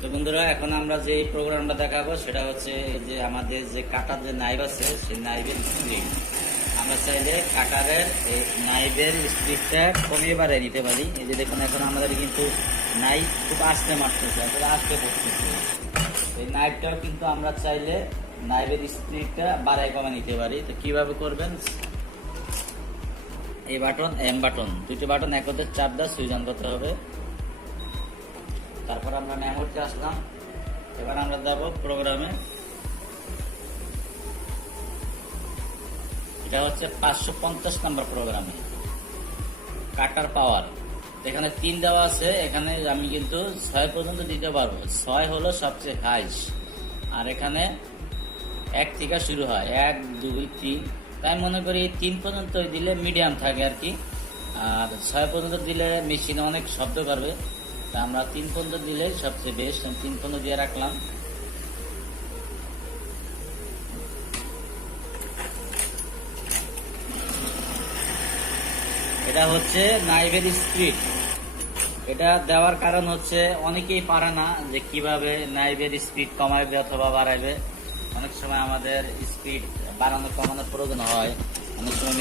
তো বন্ধুরা, এখন আমরা যে প্রোগ্রামটা দেখাবো সেটা হচ্ছে যে আমাদের যে কাটার যে নাইভ আছে, সেই নাইভের স্পিড আমরা চাইলে কাটারের এই নাইভের স্পিডটা কমিয়ে বাড়িয়ে নিতে পারি। এই যে দেখুন, এখন আমাদের কিন্তু নাইভ খুব আস্তে মারতেছে আসলে আস্তে করতেছে। এই নাইভটাও কিন্তু আমরা চাইলে নাইভের স্পিডটা বাড়ায় কমে নিতে পারি। তো কীভাবে করবেন? এই বাটন, এম বাটন। দুইটি বাটন একত্রে চাপ দেওয়া, সুইচ অন করতে হবে। তারপর আমরা মেমোরিতে আসলাম। এবার আমরা যাব প্রোগ্রামে। এটা হচ্ছে পাঁচশো পঞ্চাশ নম্বর প্রোগ্রামে। কাটার পাওয়ার। এখানে তিন দেওয়া আছে। এখানে আমি কিন্তু ছয় পর্যন্ত দিতে পারব। ছয় হলো সবচেয়ে হাইস আর এখানে এক থেকে শুরু হয়। এক, দুই, তিন। তাই মনে করি তিন পর্যন্ত দিলে মিডিয়াম থাকে আর কি। আর ছয় পর্যন্ত দিলে মেশিনে অনেক শব্দ করবে। তা আমরা তিন পর্যন্ত দিলে সবচেয়ে বেস্ট তিন পর্যন্ত দিয়ে রাখলাম। এটা হচ্ছে নাইভের স্পিড। এটা দেওয়ার কারণ হচ্ছে অনেকেই পারে না যে কীভাবে নাইভের স্পিড কমাইবে অথবা বাড়াইবে। অনেক সময় আমাদের স্পিড বাড়ানো কমানোর প্রয়োজন হয়, অনেক সময়